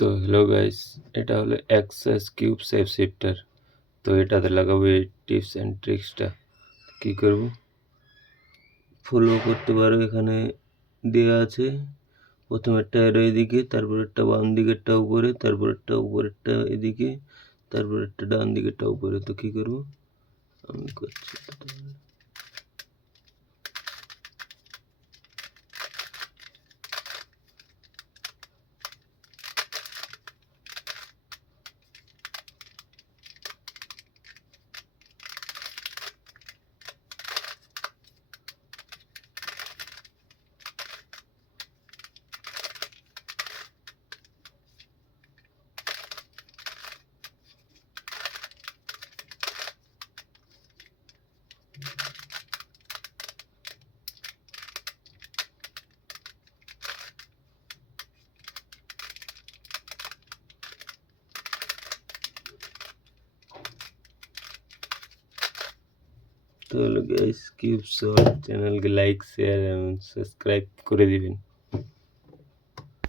তো hello guys, এটা হলো এক্সাস কিউব সেফ শিফটার। তো এটাতে লাগাবো এই টিপস অ্যান্ড ট্রিক্সটা। কি করব ফলো করতে পারো, এখানে দেওয়া আছে। প্রথমেরটা এর এদিকে, তারপরেরটা বাম দিকেরটা উপরে, তারপরেরটা উপরেরটা এদিকে, তারপরেরটা ডান দিকেরটা উপরে। তো কি করব আমি করছি। তো হলো গাইস, কিউব শর্ট চ্যানেলকে লাইক শেয়ার এবং সাবস্ক্রাইব করে দিবেন।